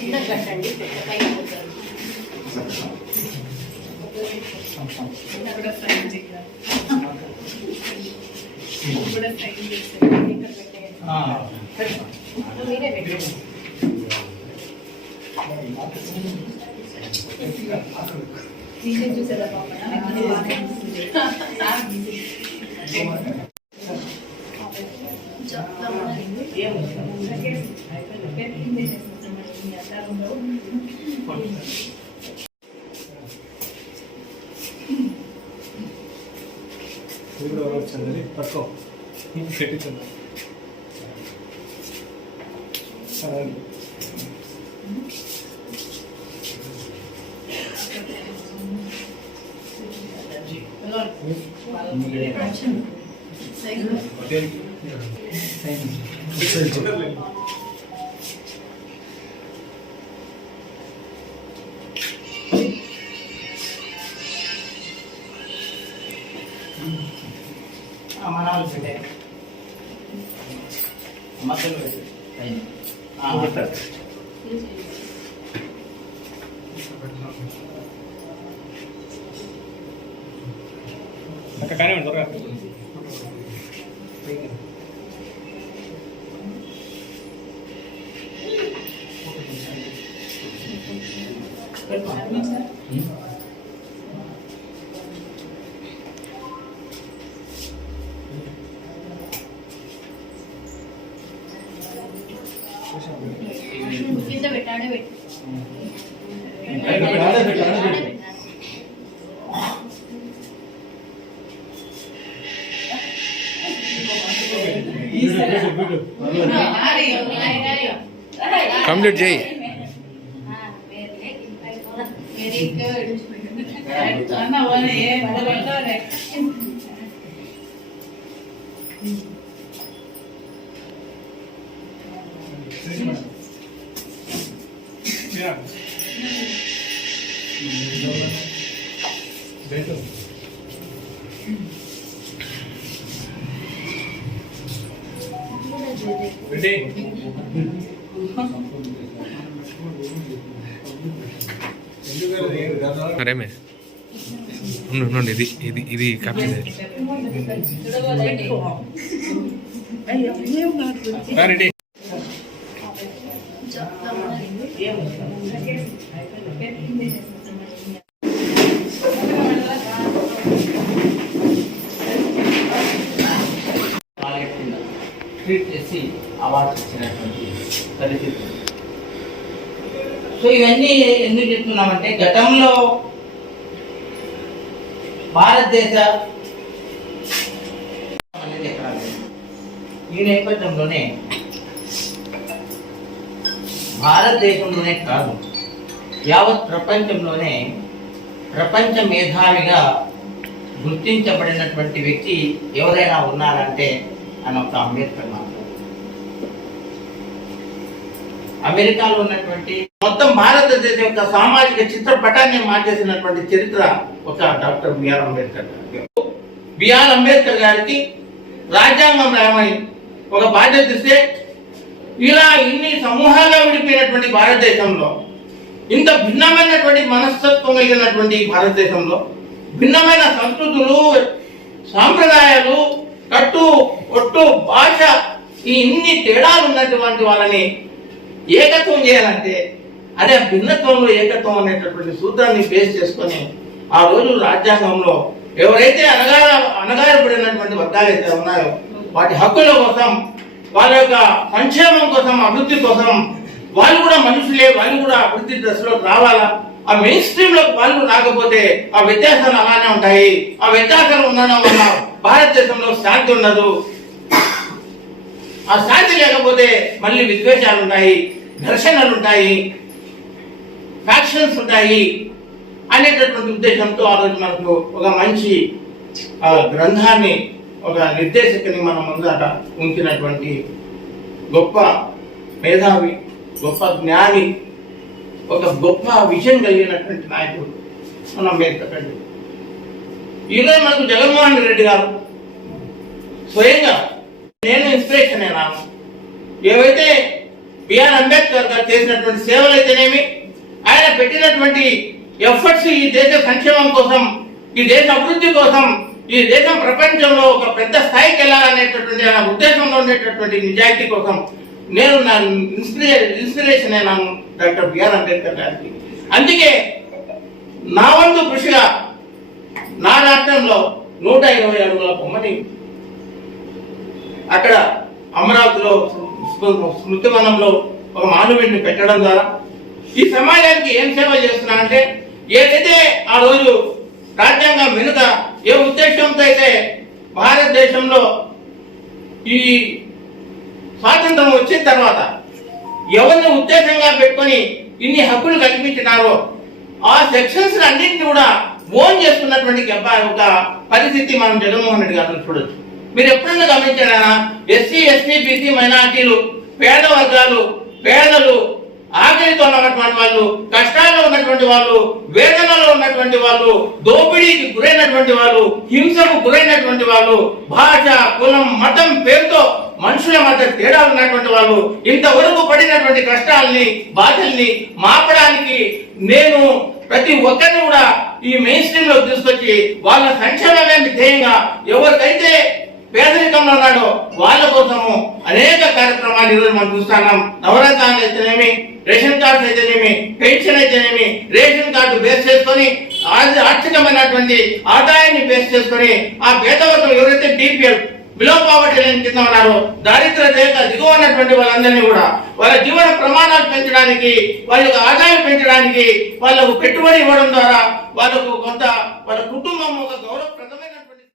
చిన్న కట్టండి పెద్ద పైన పోతారు. కూడా సైన్ చేయాలి కూడా సైన్ చేస్తారు ఇక్కడ పెట్టేయండి. మీరే పెట్టండి తీసి చూసేదా ఇప్పుడు వచ్చింది పట్టుకో పెట్టించండి సరే మనాలు పెట్టే మధ్యలో పెట్టు ఆ, పెట్టారు అక్క కానీ త్వరగా కింద పెట్టాడే పెట్టు. కంప్లీట్ చేయి వెరీ గుడ్ అన్న ఓనే ఉండు ఉండండి ఇది ఇది ఇది కాపీ రెడీ. అవార్డ్స్ ఇచ్చినటువంటి పరిస్థితి. సో ఇవన్నీ ఎందుకు చెప్తున్నామంటే గతంలో భారతదేశ అనేది ఎక్కడ ఈ నేపథ్యంలోనే భారతదేశంలోనే కాదు యావత్ ప్రపంచంలోనే ప్రపంచ మేధావిగా గుర్తించబడినటువంటి వ్యక్తి ఎవరైనా ఉన్నారంటే ఆయన ఒక అంబేద్కర్ అమెరికాలో ఉన్నటువంటి మొత్తం భారతదేశం యొక్క సామాజిక చిత్రపటాన్ని మార్చేసినటువంటి చరిత్ర ఒక doctor BR Ambedkar BR Ambedkar గారికి రాజ్యాంగం రాయమని ఒక బాధ్యత ఇస్తే ఇలా ఇన్ని సమూహాలుగా విడిపోయినటువంటి భారతదేశంలో ఇంత భిన్నమైనటువంటి మనస్తత్వం కలిగినటువంటి భారతదేశంలో భిన్నమైన సంస్కృతులు సాంప్రదాయాలు కట్టు ఒట్టు భాష ఈ ఇన్ని తేడాలు ఉన్నటువంటి వాళ్ళని ఏకత్వం చేయాలంటే అదే భిన్నత్వంలో ఏకత్వం అనేటటువంటి సూత్రాన్ని ఫేస్ చేసుకొని ఆ రోజు రాజ్యాంగంలో ఎవరైతే అనగా అనగారపడినటువంటి వర్గాలు అయితే ఉన్నాయో వాటి హక్కుల కోసం వాళ్ళ యొక్క సంక్షేమం కోసం అభివృద్ధి కోసం వాళ్ళు కూడా మనుషులే వాళ్ళు కూడా అభివృద్ధి దశలోకి రావాలా? ఆ మెయిన్ స్ట్రీమ్లో వాళ్ళు రాకపోతే ఆ వ్యత్యాసాలు అలానే ఉంటాయి. ఆ వ్యత్యాసాలు ఉండడం వల్ల భారతదేశంలో శాంతి ఉండదు. ఆ శాంతి లేకపోతే మళ్ళీ విద్వేషాలు ఉంటాయి ఘర్షణలు ఉంటాయి ఫ్యాక్షన్స్ ఉంటాయి అనేటటువంటి ఉద్దేశంతో ఆ రోజు మనకు ఒక మంచి గ్రంథాన్ని ఒక నిర్దేశకుని మన ముందట ఉంచినటువంటి గొప్ప మేధావి గొప్ప జ్ఞాని ఒక గొప్ప విజయం కలిగినటువంటి నాయకుడు మన అంబేద్కర్ ఈరోజు మనకు జగన్మోహన్ రెడ్డి గారు స్వయంగా నేను ఇన్స్పిరేషన్ అయినాను ఏవైతే బిఆర్ అంబేద్కర్ గారు చేసినటువంటి సేవలు అయితేనేమి ఆయన పెట్టినటువంటి ఎఫర్ట్స్ ఈ దేశ సంక్షేమం కోసం ఈ దేశ అభివృద్ధి కోసం ఈ దేశం ప్రపంచంలో ఒక పెద్ద స్థాయికి వెళ్ళాలనేటటువంటి ఆయన ఉద్దేశంలో ఉండేటటువంటి నిజాయితీ కోసం నేను నా ఇన్స్పిరే ఇన్స్పిరేషన్ అయినాను డాక్టర్ బిఆర్ అంబేద్కర్ గారికి. అందుకే నా వంతు కృషిగా నా రాష్ట్రంలో నూట ఇరవై అడుగుల బొమ్మని అక్కడ అమరావతిలో స్మృ- స్మృతివనంలో ఒక మానుమెంట్ పెట్టడం ద్వారా ఈ సమాజానికి ఏం సేవ చేస్తున్నానంటే ఏదైతే ఆ రోజు రాజ్యాంగం వెనుక ఏ ఉద్దేశంతో అయితే భారతదేశంలో ఈ స్వాతంత్రం వచ్చిన తర్వాత ఎవరిని ఉద్దేశంగా పెట్టుకొని ఇన్ని హక్కులు కల్పించినారో ఆ సెక్షన్స్ అన్నింటినీ కూడా ఓన్ చేసుకున్నటువంటి ఒక పరిస్థితి మనం జగన్మోహన్ రెడ్డి గారిని చూడొచ్చు. మీరు ఎప్పుడైనా గమనించారా? ఎస్సీ ఎస్టీ బీసీ మైనార్టీలు పేద వర్గాలు పేదలు ఆకలితో ఉన్నటువంటి వాళ్ళు కష్టాల్లో ఉన్నటువంటి వాళ్ళు వేదనలో ఉన్నటువంటి వాళ్ళు దోపిడీకి గురైనటువంటి వాళ్ళు హింసకు గురైనటువంటి వాళ్ళు భాష కులం మతం పేరుతో మనుషుల మధ్య తేడా ఉన్నటువంటి వాళ్ళు ఇంతవరకు పడినటువంటి కష్టాల్ని బాధల్ని మాపడానికి నేను ప్రతి ఒక్కరిని కూడా ఈ మెయిన్ స్ట్రీమ్లో తీసుకొచ్చి వాళ్ళ సంక్షేమమే ధ్యేయంగా ఎవరికైతే పేదరికంలో ఉన్నాడో వాళ్ళ కోసము అనేక కార్యక్రమాలు ఈరోజు మనం చూస్తున్నాం నవరత్నాలు అయితేనేమి రేషన్ కార్డు అయితేనేమి పెన్షన్ అయితేనేమి రేషన్ కార్డు బేస్ చేసుకొని ఆర్థికమైనటువంటి ఆదాయాన్ని బేస్ చేసుకొని ఆ పేదవర్గం ఎవరైతే బీపీఎల్ బిలో పావర్టీ లైన్ కింద ఉన్నారో దారిద్ర రేఖ దిగువ ఉన్నటువంటి వాళ్ళందరినీ కూడా వాళ్ళ జీవన ప్రమాణాలు పెంచడానికి వాళ్ళ యొక్క ఆదాయం పెంచడానికి వాళ్ళకు పెట్టుబడి ఇవ్వడం ద్వారా వాళ్ళకు కొంత వాళ్ళ కుటుంబం ఒక గౌరవప్రదమైన